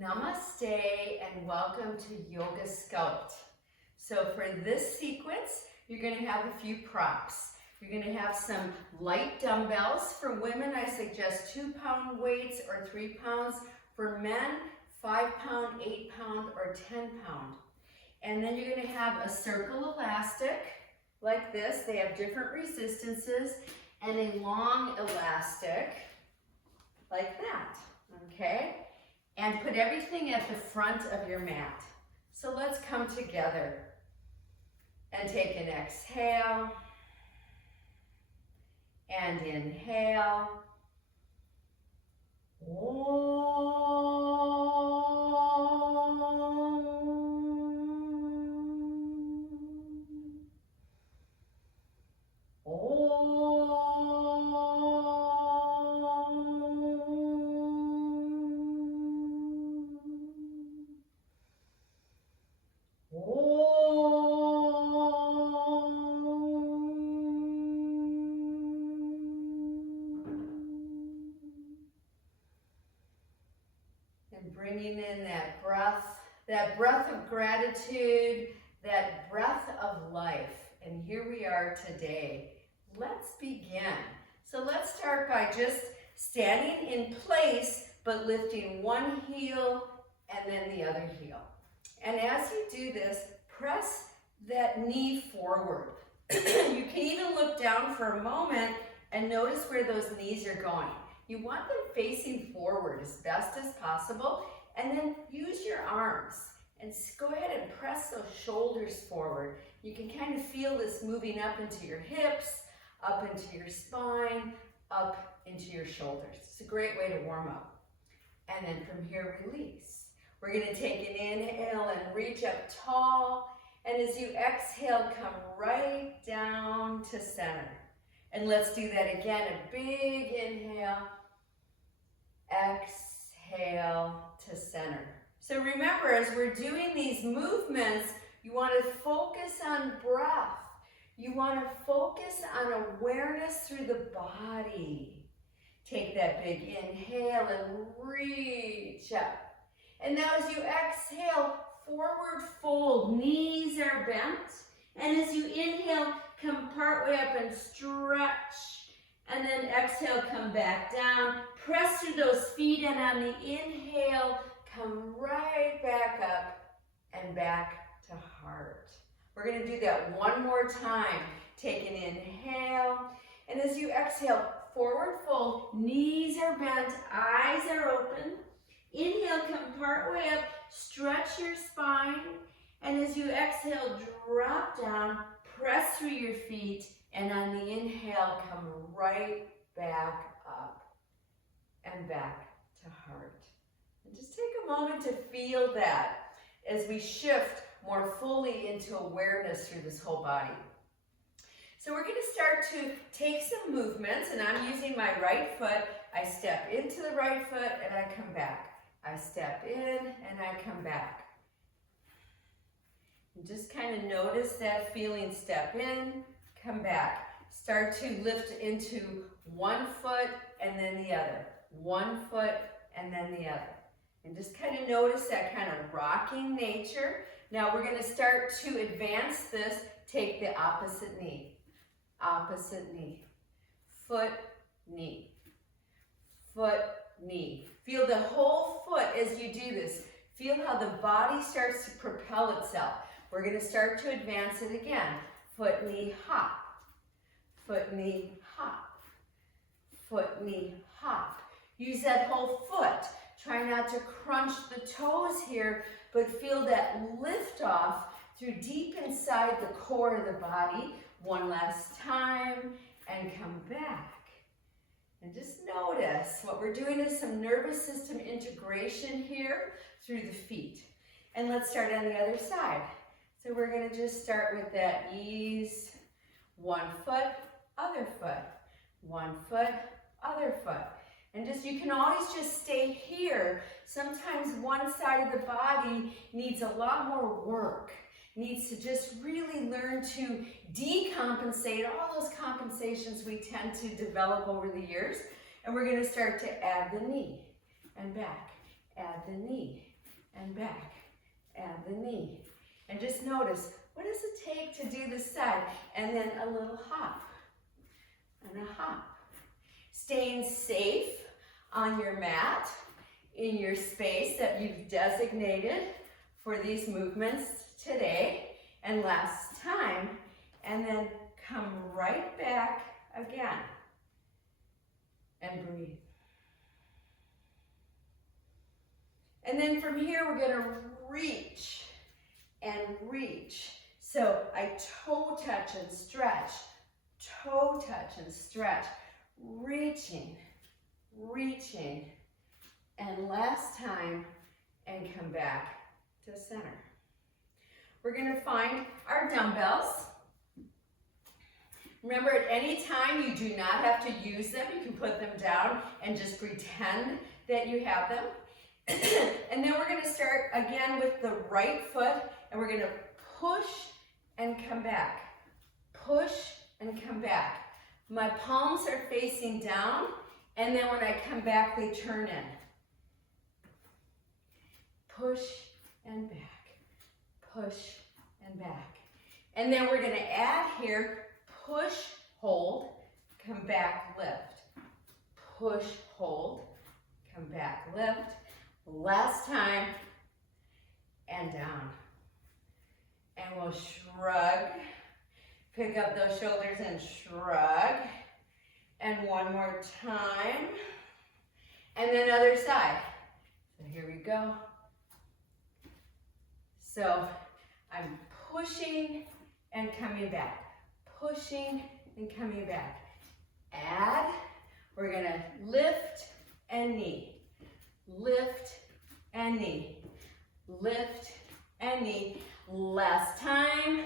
Namaste and welcome to Yoga Sculpt. So for this sequence, you're going to have a few props. You're going to have some light dumbbells. For women, I suggest 2-pound weights or 3 pounds. For men, 5-pound, 8-pound, or 10-pound. And then you're going to have a circle elastic like this. They have different resistances, and a long elastic like that, okay? And put everything at the front of your mat. So let's come together and take an exhale and inhale. And bringing in that breath of gratitude, that breath of life. And here we are today. Let's begin. So let's start by just standing in place, but lifting one heel and then the other heel. And as you do this, press that knee forward. You can even look down for a moment and notice where those knees are going. You want them facing forward as best as possible, and then use your arms and go ahead and press those shoulders forward. You can kind of feel this moving up into your hips, up into your spine, up into your shoulders. It's a great way to warm up. And then from here, release. We're going to take an inhale and reach up tall. And as you exhale, come right down to center. And let's do that again. A big inhale. Exhale to center. So remember, as we're doing these movements, you want to focus on breath. You want to focus on awareness through the body. Take that big inhale and reach up. And now as you exhale, forward fold, knees are bent. And as you inhale, come partway up and stretch. And then exhale, come back down. Press through those feet, and on the inhale, come right back up and back to heart. We're going to do that one more time. Take an inhale. And as you exhale, forward fold, knees are bent, eyes are open. Inhale, come partway up, stretch your spine. And as you exhale, drop down, press through your feet. And on the inhale, come right back up and back to heart. And just take a moment to feel that as we shift more fully into awareness through this whole body. So we're going to start to take some movements, and I'm using my right foot. I step into the right foot and I come back. I step in and I come back. And just kind of notice that feeling. Step in, come back. Start to lift into one foot and then the other. One foot and then the other. And just kind of notice that kind of rocking nature. Now we're going to start to advance this. Take the opposite knee. Opposite knee. Foot, knee. Foot, knee. Feel the whole foot as you do this. Feel how the body starts to propel itself. We're going to start to advance it again. Foot, knee, hop. Foot, knee, hop. Foot, knee, hop. Use that whole foot. Try not to crunch the toes here, but feel that lift off through deep inside the core of the body. One last time, and come back. And just notice what we're doing is some nervous system integration here through the feet. And let's start on the other side. So we're going to just start with that ease. One foot, other foot. One foot, other foot. And just, you can always just stay here. Sometimes one side of the body needs a lot more work. Needs to just really learn to decompensate all those compensations we tend to develop over the years. And we're going to start to add the knee and back. Add the knee and back. Add the knee. And just notice, what does it take to do this side? And then a little hop and a hop. Staying safe on your mat, in your space that you've designated for these movements today and last time, and then come right back again and breathe. And then from here, we're gonna reach and reach. So I toe touch and stretch, toe touch and stretch, reaching, reaching, and last time, and come back to center. We're gonna find our dumbbells. Remember, at any time, you do not have to use them. You can put them down and just pretend that you have them. And then we're gonna start again with the right foot, and we're gonna push and come back. Push and come back. My palms are facing down, and then when I come back, they turn in. Push and back. Push and back. And then we're gonna add here, push, hold, come back, lift. Push, hold, come back, lift. Last time, and down. And we'll shrug. Pick up those shoulders and shrug. And one more time. And then other side. So here we go. So I'm pushing and coming back. Pushing and coming back. Add. We're gonna lift and knee. Lift and knee. Lift and knee. Last time.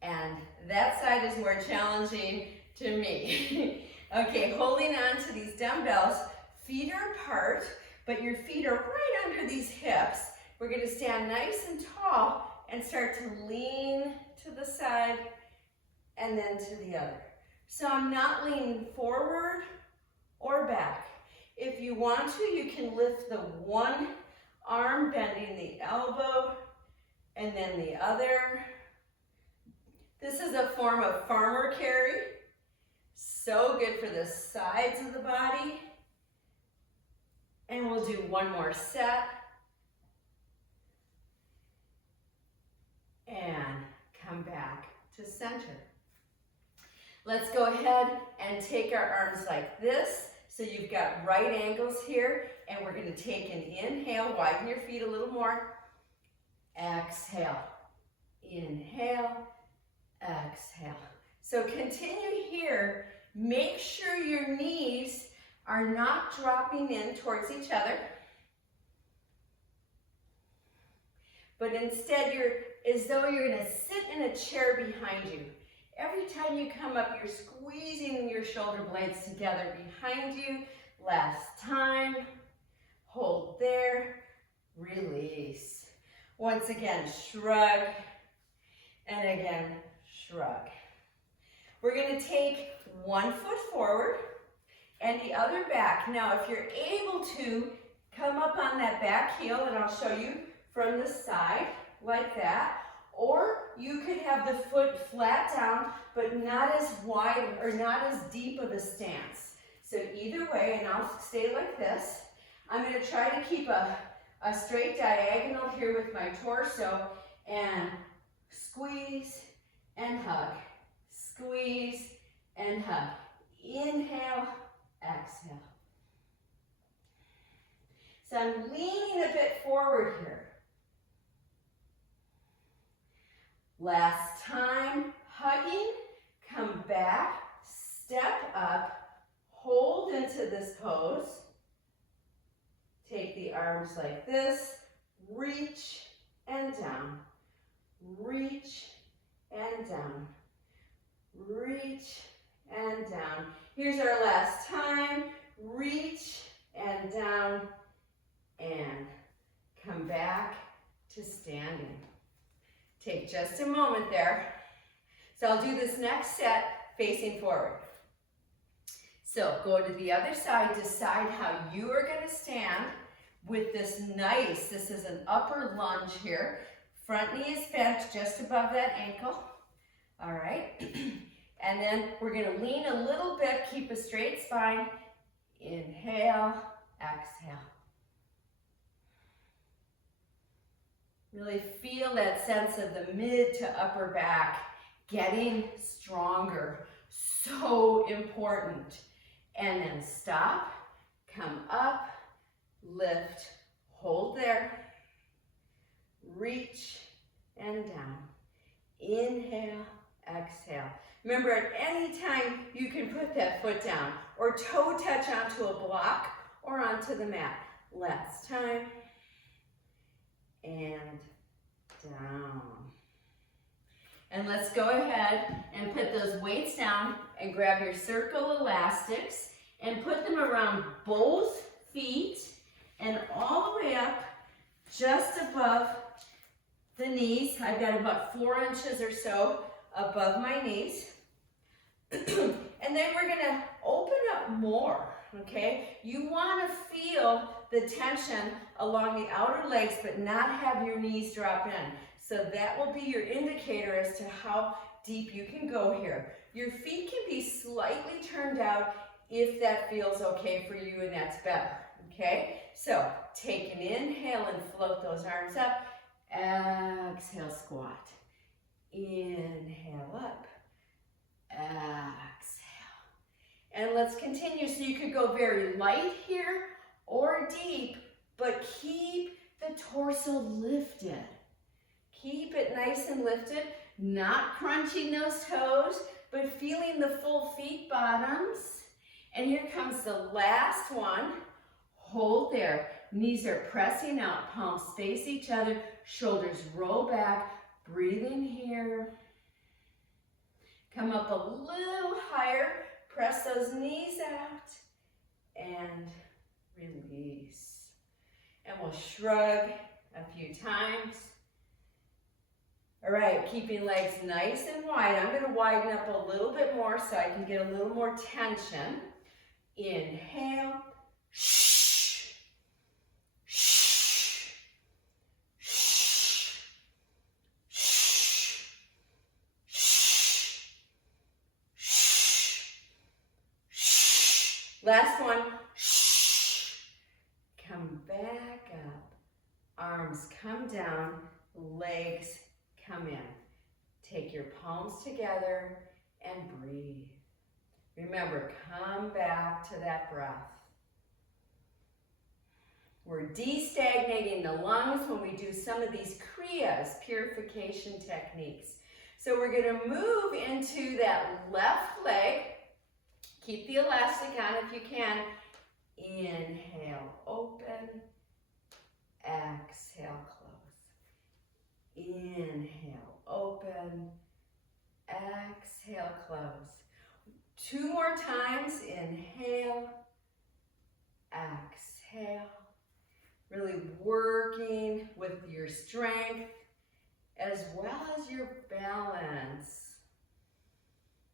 And that side is more challenging to me. Okay, holding on to these dumbbells, feet are apart, but your feet are right under these hips. We're gonna stand nice and tall and start to lean to the side and then to the other. So I'm not leaning forward or back. If you want to, you can lift the one arm, bending the elbow, and then the other. This is a form of farmer carry. So good for the sides of the body. And we'll do one more set. And come back to center. Let's go ahead and take our arms like this. So you've got right angles here, and we're gonna take an inhale, widen your feet a little more. Exhale, inhale, exhale. So continue here. Make sure your knees are not dropping in towards each other, but instead you're as though you're gonna sit in a chair behind you. Every time you come up, you're squeezing your shoulder blades together behind you. Last time, hold there, release. Once again, shrug, and again, shrug. We're gonna take one foot forward and the other back. Now, if you're able to, come up on that back heel, and I'll show you from the side, like that. Or you could have the foot flat down, but not as wide or not as deep of a stance. So either way, and I'll stay like this. I'm gonna try to keep a straight diagonal here with my torso, and squeeze and hug. Squeeze and hug. Inhale, exhale. So I'm leaning a bit forward here. Last time, hugging, come back, step up, hold into this pose. Take the arms like this, reach and down, reach and down, reach and down. Here's our last time, reach and down, and come back to standing. Take just a moment there. So I'll do this next set facing forward. So go to the other side, decide how you are going to stand. with this nice, this is an upper lunge here. Front knee is bent just above that ankle. All right. And then we're going to lean a little bit, keep a straight spine. Inhale, exhale. Really feel that sense of the mid to upper back getting stronger. So important. And then stop, come up, lift, hold there, reach and down. Inhale, exhale. Remember, at any time you can put that foot down or toe touch onto a block or onto the mat. Last time. And down. And let's go ahead and put those weights down and grab your circle elastics and put them around both feet and all the way up just above the knees. I've got about 4 inches or so above my knees. And then we're going to open up more, okay? You want to feel the tension along the outer legs, but not have your knees drop in. So that will be your indicator as to how deep you can go here. Your feet can be slightly turned out if that feels okay for you, and that's better, okay? So take an inhale and float those arms up. Exhale, squat. Inhale up. Exhale. And let's continue. So you could go very light here or deep, but keep the torso lifted. Keep it nice and lifted, not crunching those toes, but feeling the full feet bottoms. And here comes the last one. Hold there. Knees are pressing out, palms face each other, shoulders roll back. Breathe in here. Come up a little higher. Press those knees out and release. And we'll shrug a few times. All right, keeping legs nice and wide. I'm going to widen up a little bit more so I can get a little more tension. Inhale. Shh. Shh. Shh. Shh. Shh. Shh. Last one. Shh. Come back up. Arms come down. Legs come in. Take your palms together and breathe. Remember, come back to that breath. We're destagnating the lungs when we do some of these kriyas, purification techniques. So we're going to move into that left leg. Keep the elastic on if you can. Inhale, open. Exhale, close. Inhale, open. Exhale, close. 2 more times. Inhale, exhale. Really working with your strength as well as your balance.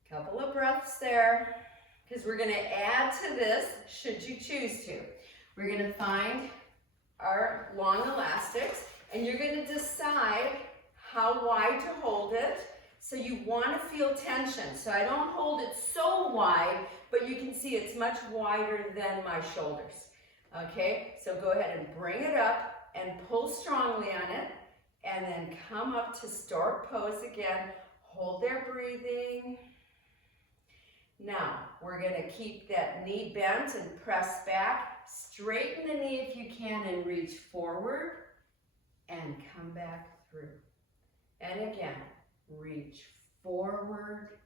Couple of breaths there, because we're going to add to this, should you choose to. We're going to find our long elastics, and you're going to decide how wide to hold it. So you want to feel tension. So I don't hold it so wide, but you can see it's much wider than my shoulders. Okay, so go ahead and bring it up and pull strongly on it, and then come up to stork pose again. Hold there, breathing. Now, we're going to keep that knee bent and press back. Straighten the knee if you can and reach forward and come back through. And again, reach forward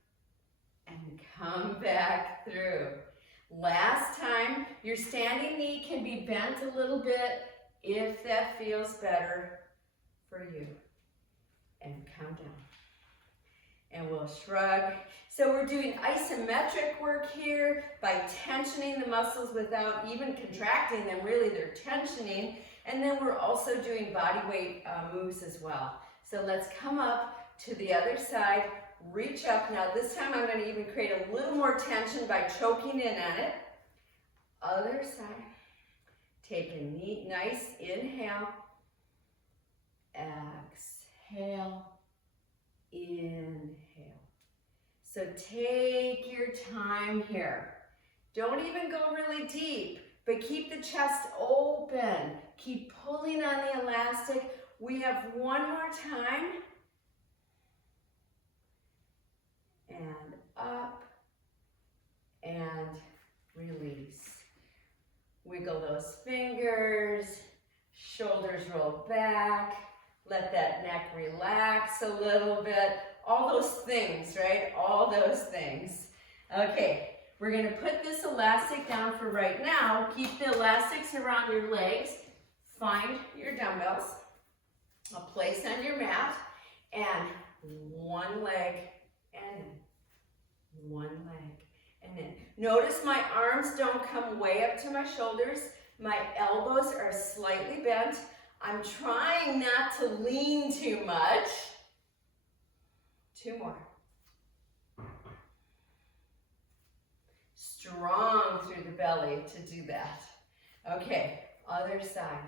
and come back through. Last time, your standing knee can be bent a little bit if that feels better for you. And come down. And we'll shrug. So we're doing isometric work here by tensioning the muscles without even contracting them. Really, they're tensioning. And then we're also doing body weight moves as well. So let's come up to the other side. Reach up. Now this time I'm going to even create a little more tension by choking in on it. Other side. Take a neat, nice inhale. Exhale. Inhale. So take your time here. Don't even go really deep, but keep the chest open. Keep pulling on the elastic. We have one more time. And up and release. Wiggle those fingers, shoulders roll back, let that neck relax a little bit. All those things, right? All those things. Okay, we're gonna put this elastic down for right now. Keep the elastics around your legs. Find your dumbbells, a place on your mat, and one leg, and one leg, and then notice my arms don't come way up to my shoulders. My elbows are slightly bent. I'm trying not to lean too much. Two more. Strong through the belly to do that. Okay, other side.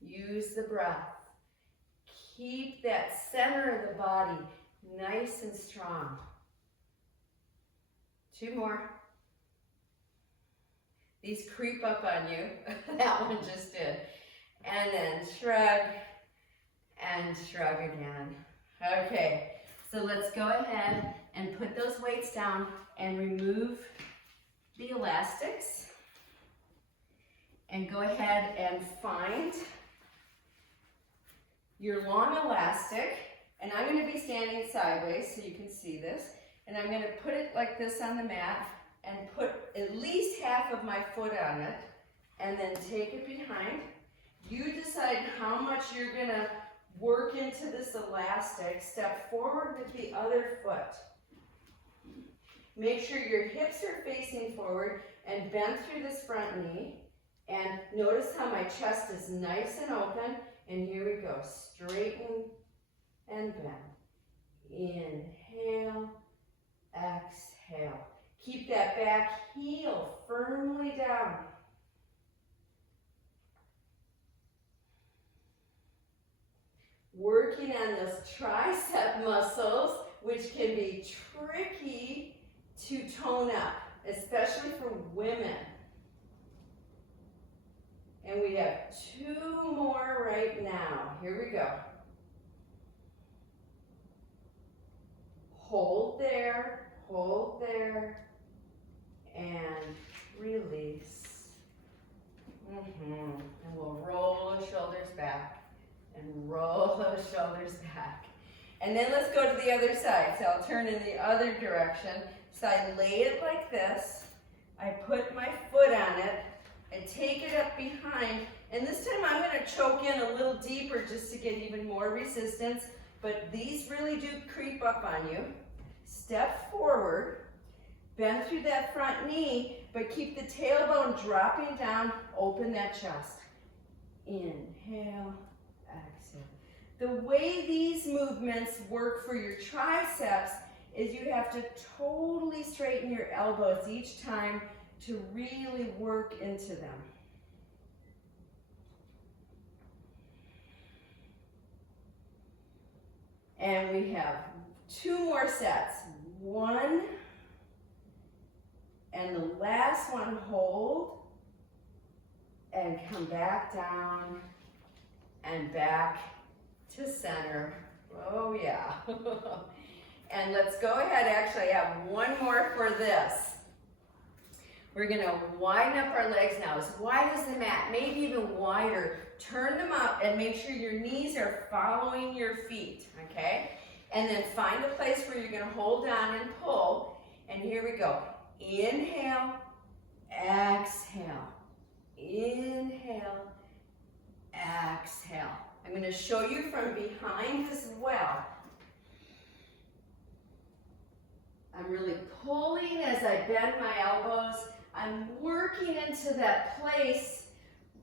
Use the breath. Keep that center of the body nice and strong. Two more. These creep up on you. That one just did. And then shrug and shrug again. Okay, so let's go ahead and put those weights down and remove the elastics. And go ahead and find your long elastic, and I'm going to be standing sideways so you can see this, and I'm going to put it like this on the mat and put at least half of my foot on it, and then take it behind. You decide how much you're going to work into this elastic. Step forward with the other foot. Make sure your hips are facing forward and bend through this front knee, and notice how my chest is nice and open. And here we go, straighten and bend. Inhale, exhale. Keep that back heel firmly down. Working on those tricep muscles, which can be tricky to tone up, especially for women. And we have two more right now. Here we go. Hold there, and release. And we'll roll those shoulders back, and roll those shoulders back. And then let's go to the other side. So I'll turn in the other direction. So I lay it like this. I put my foot on it. I take it up behind, and this time I'm going to choke in a little deeper just to get even more resistance, but these really do creep up on you. Step forward, bend through that front knee, but keep the tailbone dropping down, open that chest. Inhale, exhale. The way these movements work for your triceps is you have to totally straighten your elbows each time to really work into them. And we have two more sets. One, and the last one, hold, and come back down, and back to center. Oh yeah. And let's go ahead, actually I have one more for this. We're gonna widen up our legs now, as wide as the mat, maybe even wider. Turn them up and make sure your knees are following your feet, okay? And then find a place where you're gonna hold on and pull. And here we go. Inhale, exhale. Inhale, exhale. I'm gonna show you from behind as well. I'm really pulling as I bend my elbows. I'm working into that place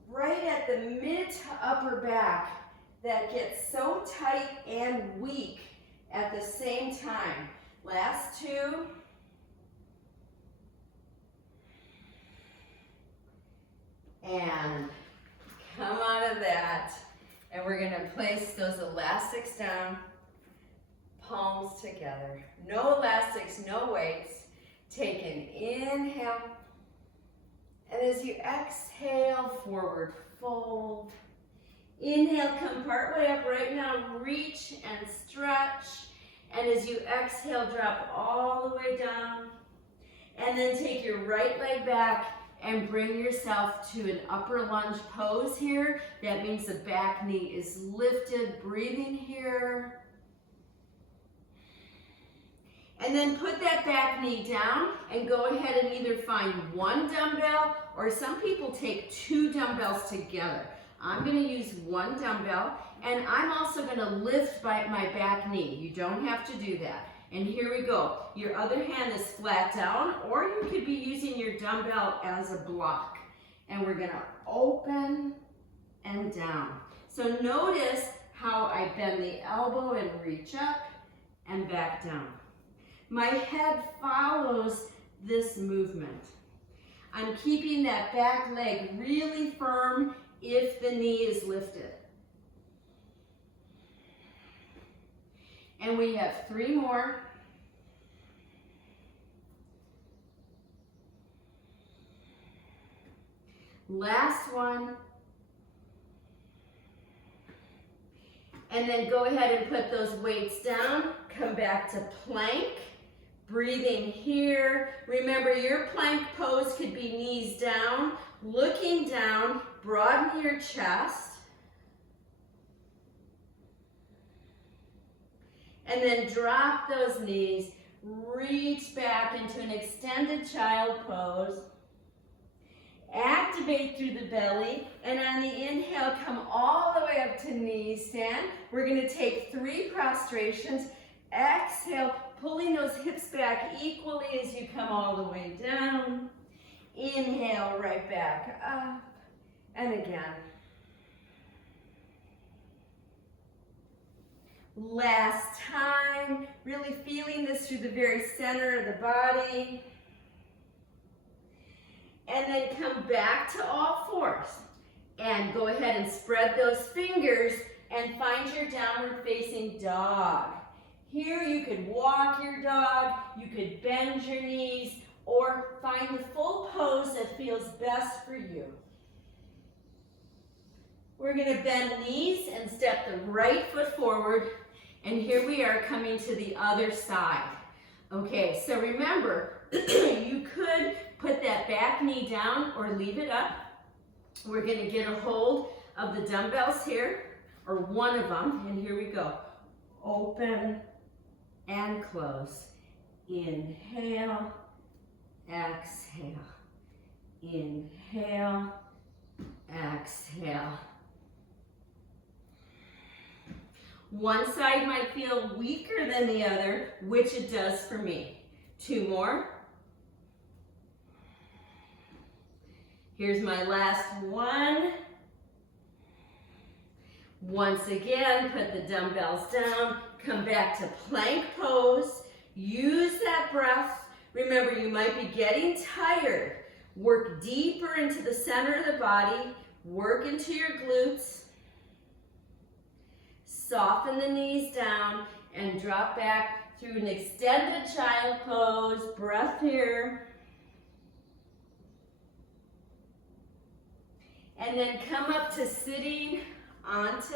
right at the mid to upper back that gets so tight and weak at the same time. Last two. And come out of that. And we're gonna place those elastics down, palms together. No elastics, no weights. Take an inhale. And as you exhale, forward fold. Inhale, come partway up right now. Reach and stretch. And as you exhale, drop all the way down. And then take your right leg back and bring yourself to an upper lunge pose here. That means the back knee is lifted. Breathing here. And then put that back knee down and go ahead and either find one dumbbell, or some people take 2 dumbbells together. I'm going to use 1 dumbbell, and I'm also going to lift by my back knee. You don't have to do that. And here we go. Your other hand is flat down, or you could be using your dumbbell as a block. And we're going to open and down. So notice how I bend the elbow and reach up and back down. My head follows this movement. I'm keeping that back leg really firm if the knee is lifted. And we have 3 more. Last one. And then go ahead and put those weights down. Come back to plank. Breathing here. Remember, your plank pose could be knees down, looking down, broaden your chest. And then drop those knees, reach back into an extended child pose. Activate through the belly, and on the inhale, come all the way up to knee stand. We're going to take 3 prostrations. Exhale, pulling those hips back equally as you come all the way down. Inhale, right back up, and again. Last time, really feeling this through the very center of the body. And then come back to all fours. And go ahead and spread those fingers and find your downward facing dog. Here you could walk your dog, you could bend your knees, or find the full pose that feels best for you. We're going to bend knees and step the right foot forward. And here we are coming to the other side. Okay, so remember, you could put that back knee down or leave it up. We're going to get a hold of the dumbbells here, or one of them, and here we go. Open and close. Inhale, exhale. Inhale, exhale. One side might feel weaker than the other, which it does for me. 2 more. Here's my last one. Once again, put the dumbbells down, come back to plank pose. Use that breath. Remember, you might be getting tired. Work deeper into the center of the body. Work into your glutes. Soften the knees down and drop back through an extended child pose. Breath here. And then come up to sitting onto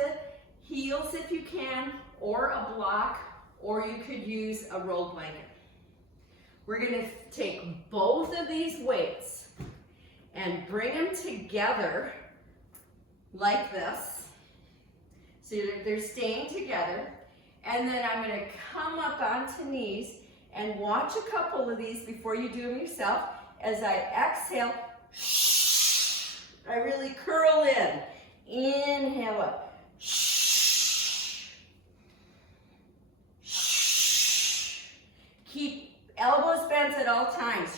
heels if you can, or a block, or you could use a rolled blanket. We're going to take both of these weights and bring them together like this. So they're staying together. And then I'm going to come up onto knees and watch a couple of these before you do them yourself. As I exhale, I really curl in. Inhale up. Keep elbows bent at all times.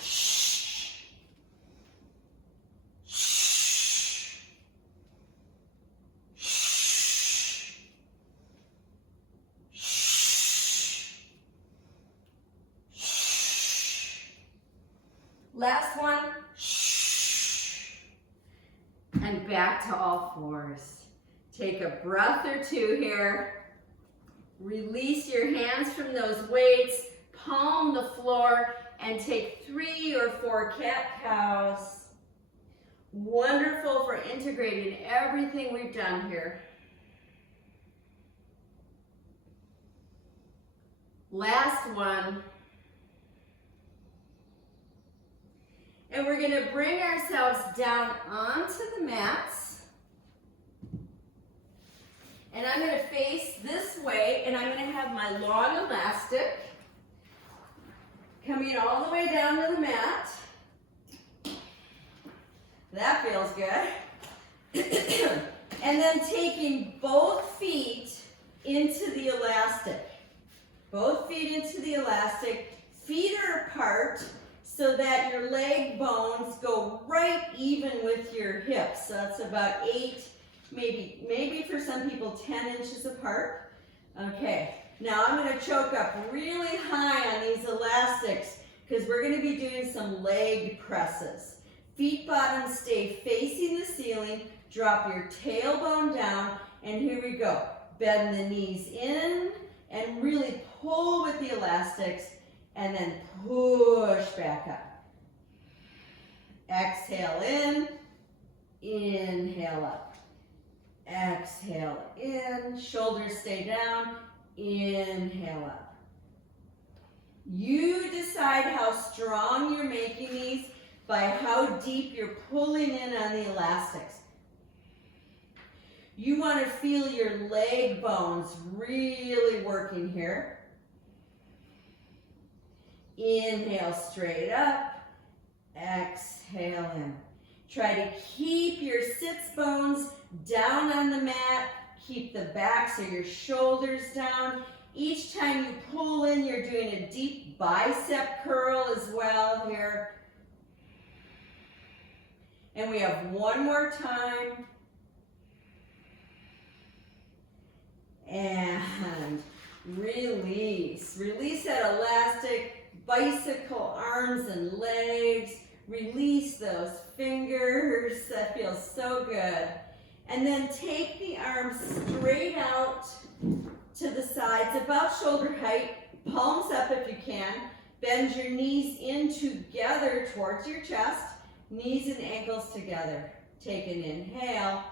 Last one. And back to all fours. Take a breath or two here. Release your hands from those weights, palm the floor, and take 3 or 4 cat-cows. Wonderful for integrating everything we've done here. Last one. And we're going to bring ourselves down onto the mats. And I'm going to face this way, and I'm going to have my long elastic coming all the way down to the mat. That feels good. And then taking both feet into the elastic. Both feet into the elastic. Feet are apart so that your leg bones go right even with your hips. So that's about 8, maybe for some people 10 inches apart. Okay, now I'm going to choke up really high on these elastics because we're going to be doing some leg presses. Feet bottoms stay facing the ceiling, drop your tailbone down, and here we go. Bend the knees in and really pull with the elastics and then push back up. Exhale in, inhale up. Exhale in, shoulders stay down, inhale up. You decide how strong you're making these by how deep you're pulling in on the elastics. You want to feel your leg bones really working here. Inhale straight up, exhale in. Try to keep your sits bones down on the mat. Keep the backs of your shoulders down. Each time you pull in, you're doing a deep bicep curl as well here. And we have one more time. And release. Release that elastic, bicycle arms and legs. Release those fingers. That feels so good. And then take the arms straight out to the sides, about shoulder height, palms up if you can. Bend your knees in together towards your chest, knees and ankles together. Take an inhale.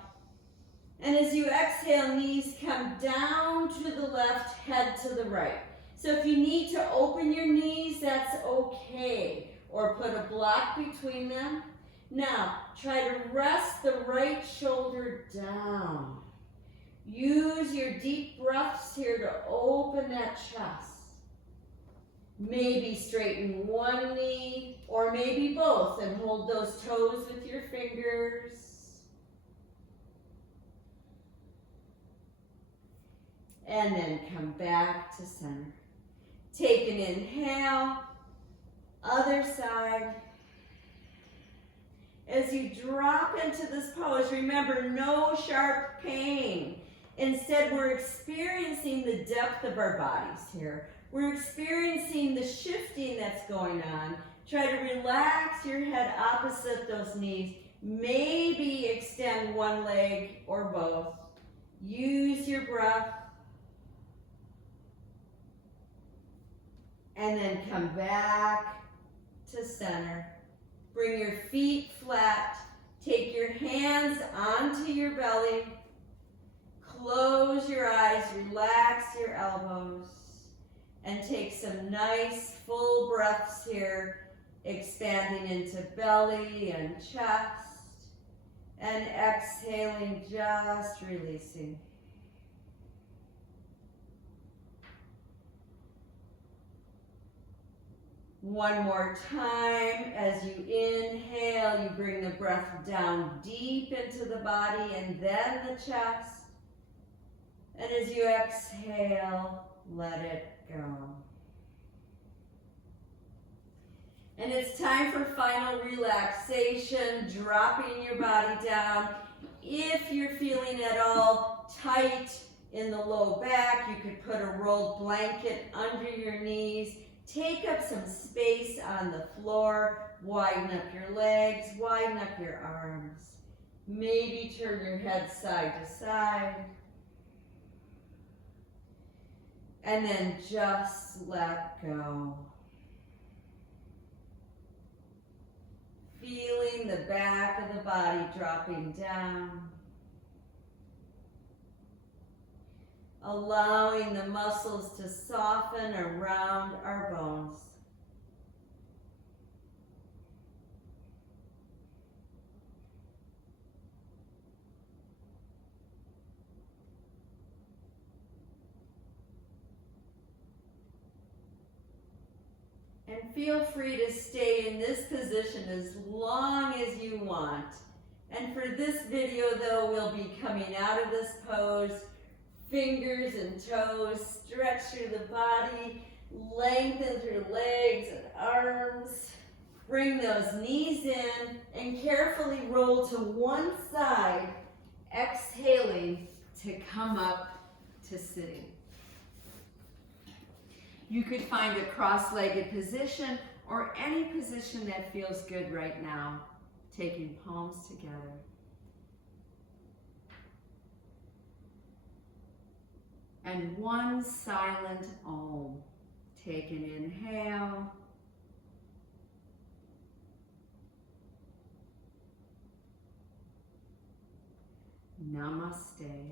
And as you exhale, knees come down to the left, head to the right. So if you need to open your knees, that's okay. Or put a block between them. Now, try to rest the right shoulder down. Use your deep breaths here to open that chest. Maybe straighten one knee or maybe both and hold those toes with your fingers. And then come back to center. Take an inhale, other side. As you drop into this pose, remember no sharp pain. Instead, we're experiencing the depth of our bodies here. We're experiencing the shifting that's going on. Try to relax your head opposite those knees. Maybe extend one leg or both. Use your breath. And then come back to center. Bring your feet flat. Take your hands onto your belly. Close your eyes, relax your elbows. And take some nice full breaths here, expanding into belly and chest. And exhaling, just releasing. One more time. As you inhale, you bring the breath down deep into the body and then the chest. And as you exhale, let it go. And it's time for final relaxation, dropping your body down. If you're feeling at all tight in the low back, you could put a rolled blanket under your knees. Take up some space on the floor. Widen up your legs, widen up your arms. Maybe turn your head side to side. And then just let go. Feeling the back of the body dropping down. Allowing the muscles to soften around our bones. And feel free to stay in this position as long as you want. And for this video though, we'll be coming out of this pose, fingers and toes, stretch through the body, lengthen through legs and arms. Bring those knees in and carefully roll to one side, exhaling to come up to sitting. You could find a cross-legged position or any position that feels good right now, taking palms together. And one silent Om. Take an inhale. Namaste.